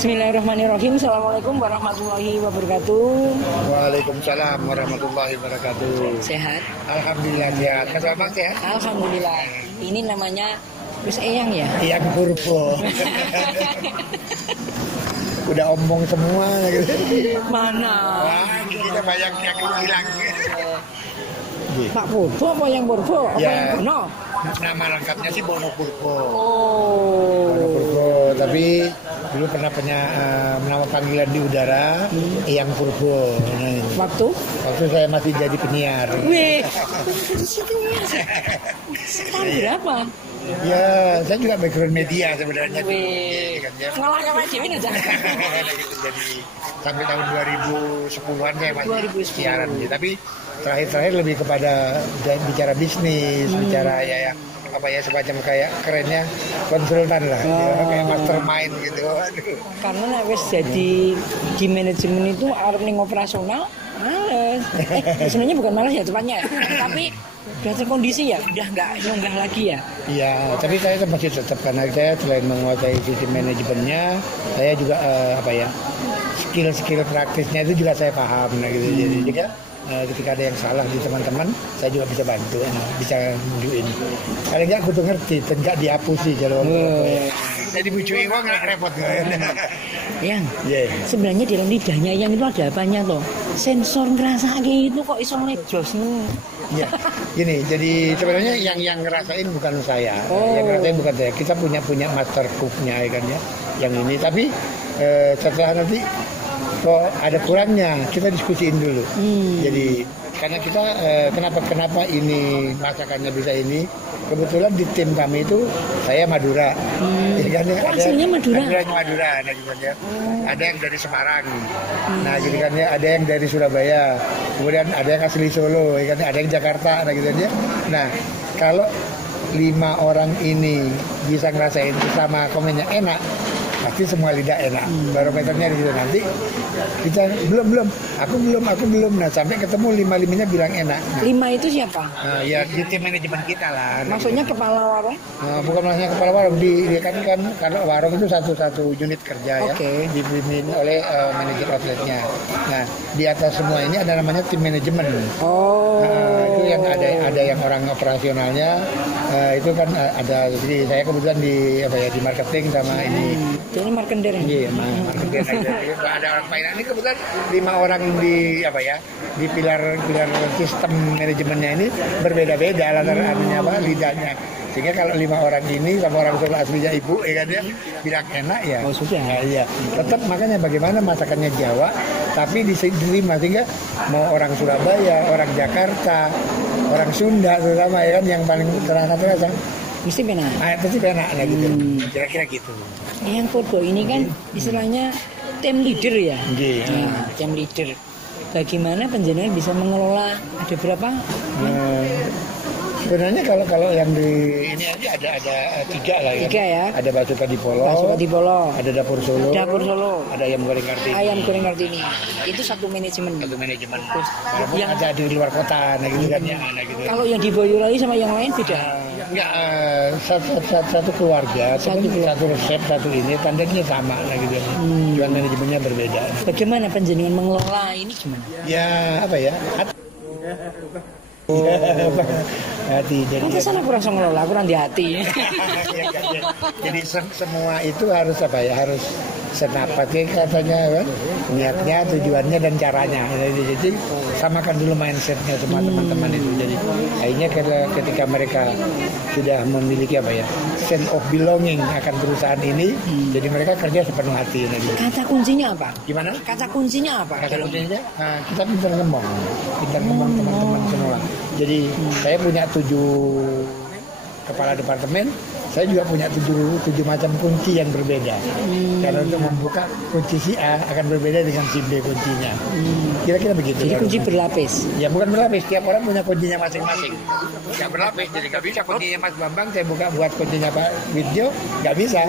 Bismillahirrahmanirrahim. Assalamualaikum warahmatullahi wabarakatuh. Waalaikumsalam warahmatullahi wabarakatuh. Sehat? Alhamdulillah sehat. Mas Bambang sehat? Alhamdulillah. Ini namanya Gus Eyang ya? Eyang Purbo. Udah omong semua gitu. Mana? Wah, kita banyak yang hilang. Pak Purbo apa yang Purbo? Apa Ya. yang Bono? Nama lengkapnya sih Bono Purbo. Oh. Bono Purbo, tapi dulu pernah punya nama panggilan di udara, Eyang Purbo. Nah, waktu saya masih jadi penyiar. Wih, sekarang berapa? Ya, saya juga background media sebenarnya. Wih, ngalah sama Jimin aja. Jadi sampai tahun 2010-an saya masih 2010. siaran. Tapi terakhir lebih kepada bicara bisnis, bicara ya apa ya semacam kayak kerennya konsultan lah, gitu, kayak mastermind gitu. Aduh. Karena wes jadi di manajemen itu arep ning operasional males. Sebenarnya bukan males ya tepatnya, tapi udah terkondisi ya, udah nggak nyunggah lagi ya. Iya, tapi saya masih tetap karena saya selain menguasai sisi manajemennya, saya juga skill praktisnya itu juga saya paham, nah gitu. Jadi juga ketika ada yang salah di teman-teman, saya juga bisa bantu, bisa nunjukin. Kalau enggak, aku tuh ngerti, enggak dihapusi kalau. Jadi bujui uang nggak repot. Yang Sebenarnya di dalam lidahnya yang itu ada apanya toh? Sensor ngerasa gitu kok iso ngejos nih. Ya, gini. Jadi sebenarnya yang ngerasain bukan saya, yang ngerasain bukan saya. Kita punya master cook-nya kan ya, yang ini. Tapi setelah nanti kok ada kurangnya, kita diskusiin dulu. Jadi karena kita kenapa ini masakannya bisa ini, kebetulan di tim kami itu saya Madura, ya kan, aslinya Madura. Nah, gitu kan ya. Ada yang dari Semarang, nah gitu kan ya, ada yang dari Surabaya, kemudian ada yang asli Solo, ya kan, ada yang Jakarta, nah gitu kan ya. Nah kalau 5 orang ini bisa ngerasain sama komennya enak, pasti semua lidah enak. Barometernya di situ. Nanti kita aku belum. Nah sampai ketemu 5-5-nya bilang enak. Nah, 5 itu siapa? Nah, ya di tim manajemen kita lah. Maksudnya kepala warung? Bukan maksudnya kepala warung, kan kalau warung itu satu unit kerja ya, dipimpin oleh manajer outletnya. Nah di atas semua ini ada namanya tim manajemen. Itu yang ada yang orang operasionalnya, itu kan ada. Jadi saya kebetulan di marketing sama ini. Jadi marketer. Iya, marketer aja. Ada orang finance ini kebetulan 5 orang di pilar sistem manajemennya ini berbeda-beda latar lidahnya. Sehingga kalau 5 orang ini sama orang Solo aslinya ibu, ya kan ya, bilang enak ya. Oh sudah. Nah, iya. Tetap makanya bagaimana masakannya Jawa, tapi diterima sehingga mau orang Surabaya, orang Jakarta, orang Sunda terutama ya kan yang paling terasa. Mesti penak. Pasti penak lah gitu. Kira-kira gitu. Yang Purbo ini kan istilahnya tim leader ya. Nah, tim leader. Bagaimana penjenengan bisa mengelola, ada berapa? Sebenarnya kalau yang di ini aja ada 3 lah ya. 3 ya. Ada bakso Kadipolo. Ada dapur Solo. Ada ayam goreng Kartini. Itu satu manajemen. Terus yang ada di luar kota, nah gitu kan ya. Nah, gitu. Kalau yang di Boyolali sama yang lain beda. Enggak, satu keluarga, satu resep, satu ini tandanya sama lah gitu. Cuma manajemennya berbeda. Bagaimana penjenengan mengelola ini gimana? Ya apa ya? Hati. Jadi aku rasa ngelola, kurang di hati. Jadi semua itu harus harus senapat katanya kan, niatnya, tujuannya dan caranya. Jadi samakan dulu mindsetnya semua teman-teman itu. Jadi akhirnya ketika mereka sudah memiliki sense of belonging akan perusahaan ini, jadi mereka kerja sepenuh hati. Kata kuncinya apa? Gimana? Kata kuncinya apa? Kata kuncinya kita pintar ngomong teman-teman semua. Jadi saya punya 7 kepala departemen, saya juga punya 7 macam kunci yang berbeda. Karena untuk membuka kunci si A akan berbeda dengan si B kuncinya. Kira-kira begitu. Jadi kunci berlapis? Ya bukan berlapis, tiap orang punya kuncinya masing-masing. Gak berlapis, jadi gak bisa kuncinya Mas Bambang saya buka buat kuncinya Pak Widjo, gak bisa.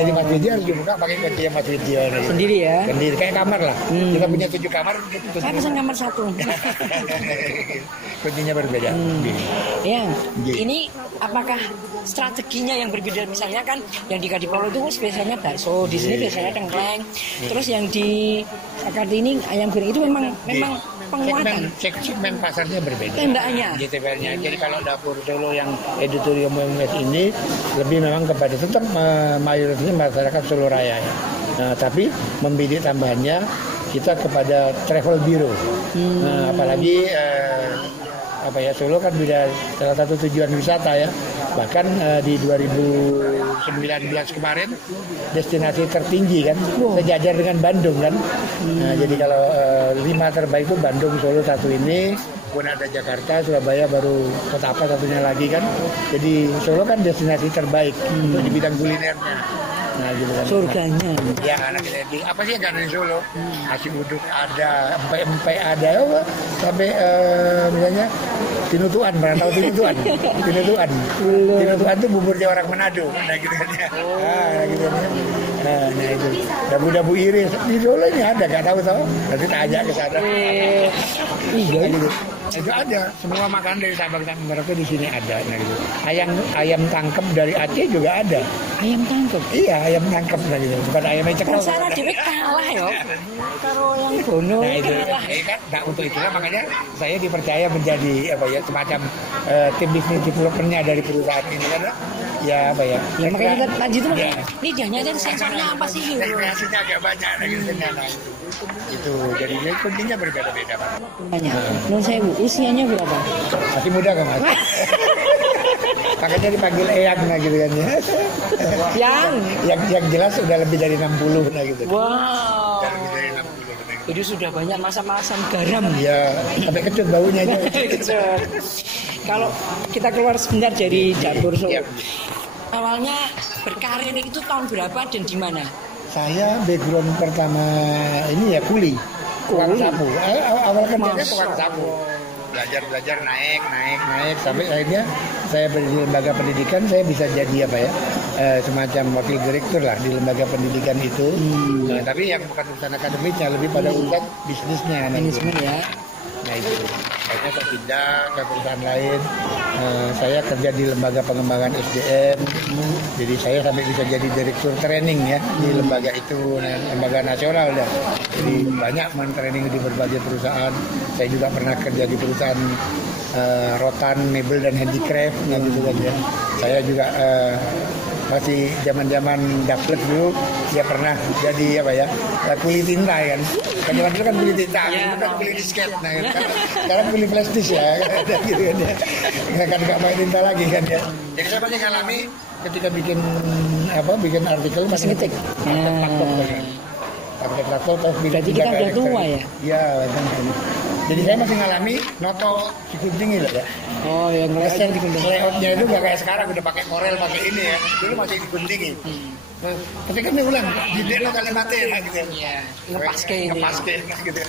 Jadi Mas Widjo harus dibuka pakai kuncinya Mas Widjo. Sendiri ya? Sendiri, kayak kamar lah. Kita punya 7 kamar. Saya pesan kamar 1. Kuncinya berbeda. Ya, Nggih. ini apakah strateginya yang berbeda? Misalnya kan yang di Kadipolo itu spesialnya bakso, di sini biasanya tengkleng. Terus yang di Kartini ayam goreng itu memang penguatan. Segmen pasarnya berbeda. Tembakannya. GTPL-nya. Jadi kalau dapur Solo yang editorium UMS ini lebih memang kepada tetap mayoritasnya masyarakat Solo Raya ya. Nah, tapi membidik tambahannya kita kepada travel bureau. Apalagi Solo kan sudah salah satu tujuan wisata ya. Bahkan di 2019 kemarin destinasi tertinggi kan, sejajar dengan Bandung kan. Nah, jadi kalau 5 terbaik itu Bandung, Solo satu ini, kemudian ada Jakarta, Surabaya baru kota apa satunya lagi kan. Jadi Solo kan destinasi terbaik untuk di bidang kulinernya. Nah, gitu kan. Surganya. Ya, anak apa sih yang ada di Solo? Nasi uduk ada, empek-empek ada, sampai misalnya tinutuan, pernah tahu tinutuan? Tinutuan itu buburnya orang Manado, nah gitu kan ya. Nah, gitu kan ya. Nah itu dabu-dabu iris di Solo ini ada, nggak tahu nanti tak ajak ke sana. Iya gitu. Itu ada, semua makanan dari Sabang sampai Merauke di sini ada. Nah gitu. Ayam tangkep dari Aceh juga ada. Ayam tangkep. Iya, ayam tangkep nah gitu. Bukan ayam cekal. Rasanya dhewe kalah ya. Karo yang Bono Nah itu kalah. kan, nah untuk itulah makanya saya dipercaya menjadi semacam tim bisnis developernya dari perusahaan ini kan. Ya apa ya? Ya makanya kan Panji itu ya. lidahnya aja sensornya apa sih gitu. Kreasinya agak banyak nah gitu. Nah, itu jadinya kuncinya berbeda-beda Pak. Tanya, non saya usianya berapa? Masih muda kan Mas? Makanya dipanggil Eyang nah gitu kan ya. Yang jelas sudah lebih dari 60 nah gitu. Wow. Lebih dari 60 nah, gitu. Jadi sudah banyak masam-masam garam. Ya, sampai kecut baunya aja. Kecut. Kalau kita keluar sebentar dari dapur Solo. Ya. Awalnya berkarir itu tahun berapa dan di mana? Saya background pertama ini ya kuli. Tukang sapu. Awal kerjanya tukang sapu. Belajar naik sampai akhirnya saya di lembaga pendidikan saya bisa jadi semacam wakil direktur lah di lembaga pendidikan itu. Nah, tapi yang bukan urusan akademisnya, lebih pada urusan bisnisnya. Manajemen ya. Nah itu, akhirnya saya pindah ke perusahaan lain. Saya kerja di lembaga pengembangan SDM. Jadi saya sampai bisa jadi direktur training ya di lembaga itu, lembaga nasional dah. Jadi banyak men-training di berbagai perusahaan. Saya juga pernah kerja di perusahaan rotan, mebel dan handicraft, gitu kan ya. Saya juga masih zaman-zaman dapet dulu dia pernah jadi kulit tinta kan. Zaman dulu kan kulit tinta, itu kan kulit disket. Nah, kan sekarang kulit flash disk ya, gitu kan ya. Nggak pakai tinta lagi kan ya. Jadi saya pasti ngalami ketika bikin artikel masih ngetik. Pakai traktor terus berarti kita udah tua ya? Iya, kan. Jadi saya masih ngalami noto siku tinggi lah ya. Oh, yang ngeleset di gunting. Layoutnya itu nggak kayak sekarang udah pakai Corel, pakai ini ya. Dulu masih diguntingin. Ketika ini ulang, jidek lo kalimatnya lah gitu. Iya, ngepaske gitu.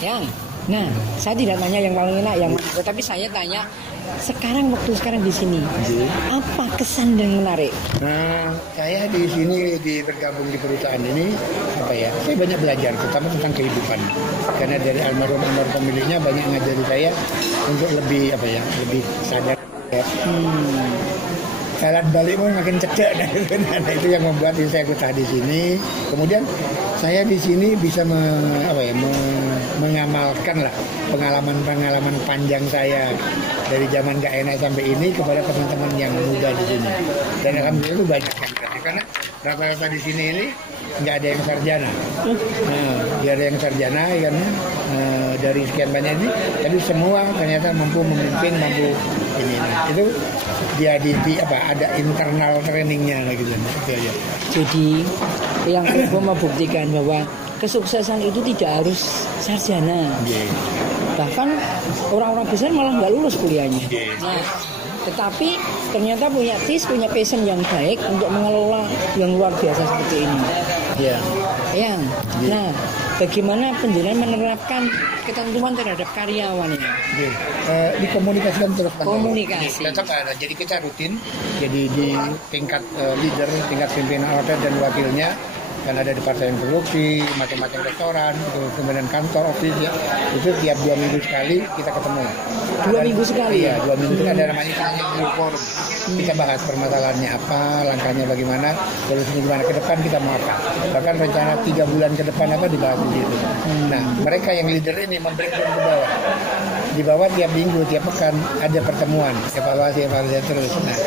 Yang, nah, saya tidak tanya yang paling enak, tapi saya tanya sekarang di sini, apa kesan dan menarik? Nah, saya di sini bergabung di perusahaan ini saya banyak belajar, terutama tentang kehidupan. Karena dari almarhum pemiliknya banyak ngajari saya untuk lebih sadar. Jalan balik pun makin cedek, nah itu yang membuat saya betah di sini. Kemudian saya di sini bisa mengamalkan lah pengalaman panjang saya dari zaman gak enak sampai ini kepada teman-teman yang muda di sini. Dan alhamdulillah itu banyak yang berarti karena rata-rata di sini ini nggak ada yang sarjana. Nggak ada yang sarjana kan dari sekian banyak ini, tapi semua ternyata mampu memimpin, mampu ini. Itu dia ada internal trainingnya gitu aja. Jadi yang aku membuktikan bahwa kesuksesan itu tidak harus sarjana. Bahkan orang-orang besar malah nggak lulus kuliahnya. Nah, tetapi ternyata punya passion yang baik untuk mengelola yang luar biasa seperti ini. Nah, bagaimana penjenengan menerapkan ketentuan terhadap karyawan ini? Dikomunikasikan terus. Komunikasi. Tetap ada. Jadi kita rutin. Jadi di tingkat leader, tingkat pimpinan order dan wakilnya kan ada departemen produksi, macam-macam restoran, kemudian kantor, office ya, itu tiap 2 minggu sekali kita ketemu. 2 minggu sekali? Iya, 2 minggu sekali ada namanya forum. Kita bahas permasalahannya apa, langkahnya bagaimana, solusinya gimana ke depan kita mau apa. Bahkan rencana 3 bulan ke depan apa dibahas di situ. Nah, mereka yang leader ini memberikan ke bawah. Di bawah tiap minggu, tiap pekan ada pertemuan, evaluasi terus. Nah,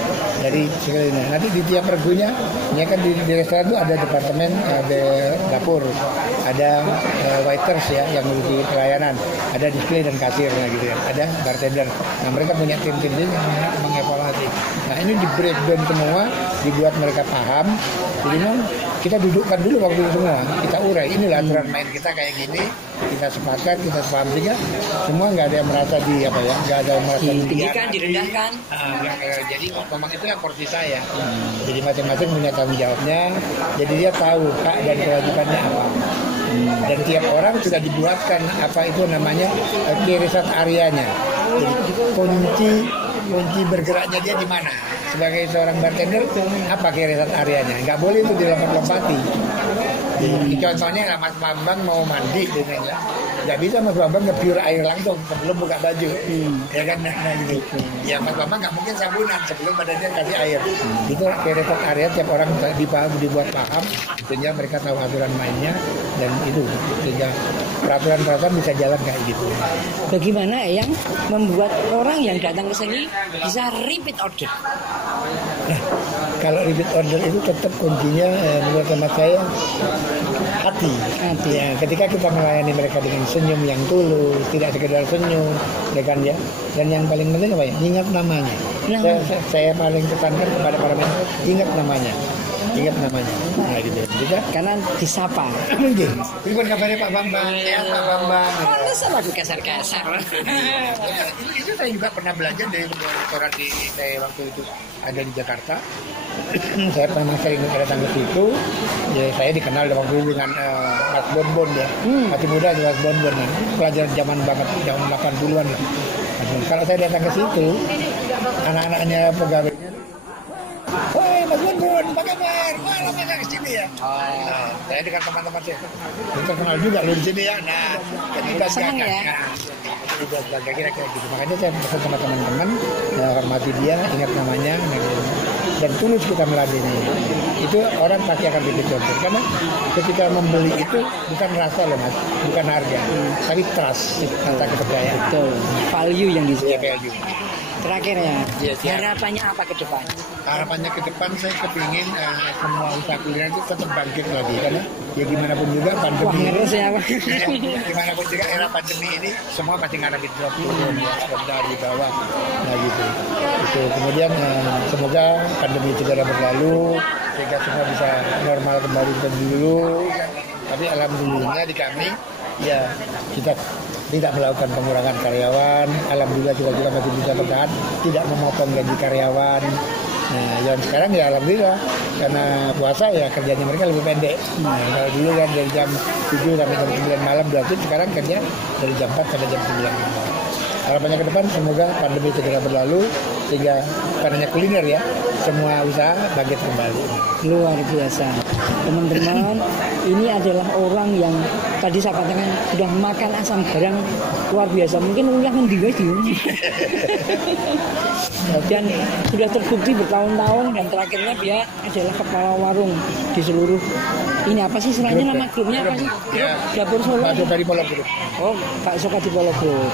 dari sekalinya nanti di tiap regunya, ya kan di restoran itu ada departemen, ada dapur, ada waiters ya yang ngurusi pelayanan, ada display dan kasirnya gitu ya, ada bartender. Nah, mereka punya tim-tim yang mengevaluasi. Nah, ini di breakdown semua, dibuat mereka paham. Jadi memang kita dudukkan dulu waktu itu semua, kita urai inilah aturan main kita kayak gini, kita sepakat, kita paham sehingga semua nggak ada yang merasa nggak ada yang merasa ditinggikan, direndahkan. Jadi memang itu yang porsi saya. Jadi masing-masing punya tanggung jawabnya, jadi dia tahu hak dan kewajibannya apa. Dan tiap orang sudah dibuatkan apa itu namanya key result areanya. Jadi kunci bergeraknya dia di mana. Sebagai seorang bartender, apa key result areanya? Nggak boleh itu dilompat-lompati. Contohnya lah Mas Bambang mau mandi dengan ya. Nggak bisa Mas Bambang nge-pure air langsung sebelum buka baju. Ya kan? Nah, gitu. Ya Mas Bambang nggak mungkin sabunan sebelum badannya kasih air. Itu key result area tiap orang dibuat paham sehingga mereka tahu aturan mainnya dan itu sehingga peraturan-peraturan bisa jalan kayak gitu. Bagaimana yang membuat orang yang datang ke sini bisa repeat order? Nah, kalau repeat order itu tetap kuncinya menurut hemat saya hati. Ya, ketika kita melayani mereka dengan senyum yang tulus, tidak sekedar senyum, ya kan ya. Dan yang paling penting apa ya? Ingat namanya. Saya paling tekankan kepada para manajer, ingat namanya. Nah, gitu. Juga karena disapa. Mungkin. Bukan kabarnya Pak Bambang, ya Pak Bambang. Masa lagu kasar-kasar. Itu saya juga pernah belajar dari restoran saya waktu itu ada di Jakarta. Saya pernah sering datang ke situ. Ya, saya dikenal waktu itu dengan Mas Bonbon ya. Masih muda juga Mas Bonbon. Pelajaran zaman 80-an lah. Kalau saya datang ke situ, anak-anaknya pegawainya, "Woi Mas Bonbon, apa kabar? Wah, lama nggak ke sini ya?" Nah, saya dengan teman-teman saya, terkenal juga lu di sini ya. Nah, kita senang ya. Kira-kira gitu. Makanya saya pesan sama teman-teman, hormati dia, ingat namanya, dan tulus kita meladeni. Itu orang pasti akan lebih contoh. Karena ketika membeli itu bukan rasa loh Mas, bukan harga, tapi trust, rasa kepercayaan. Betul. Value yang Ya, value. Terakhir ya, Yes, ya. harapannya apa ke depan? Harapannya ke depan saya kepingin semua usaha kuliner itu tetap bangkit lagi karena ya gimana pun juga pandemi. Wah, ngeres ya Pak. Gimana pun juga era pandemi ini semua pasti ngadepin drop turun ya, dari bawah. Nah gitu. Itu kemudian semoga pandemi segera berlalu sehingga semua bisa normal kembali dulu. Tapi alhamdulillah di kami ya kita tidak melakukan pengurangan karyawan, alhamdulillah kita juga masih bisa bertahan, tidak memotong gaji karyawan. Nah, yang sekarang ya alhamdulillah karena puasa ya kerjanya mereka lebih pendek. Nah, kalau dulu kan dari jam 7 sampai jam 9 malam berarti sekarang kerja dari jam 4 sampai jam 9 malam. Harapannya ke depan semoga pandemi segera berlalu sehingga karena kuliner ya semua usaha bangkit kembali. Luar biasa teman-teman, ini adalah orang yang tadi saya katakan sudah makan asam garang luar biasa, mungkin ulah mendiwes dan sudah terbukti bertahun-tahun dan terakhirnya dia adalah kepala warung di seluruh ini apa sih istilahnya nama grupnya apa sih? Ya, Dapur Solo. Pak Soka di Polo Group. Oh, Pak Soka di Polo Group.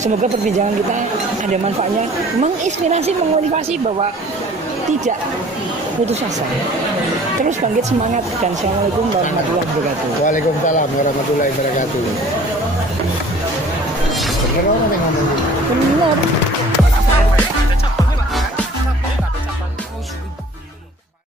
Semoga perbincangan kita ada manfaatnya, menginspirasi, memotivasi bahwa tidak putus asa, terus bangkit semangat. Dan assalamualaikum warahmatullahi wabarakatuh. Waalaikumsalam warahmatullahi wabarakatuh. Bener orang yang ngomong. Benar.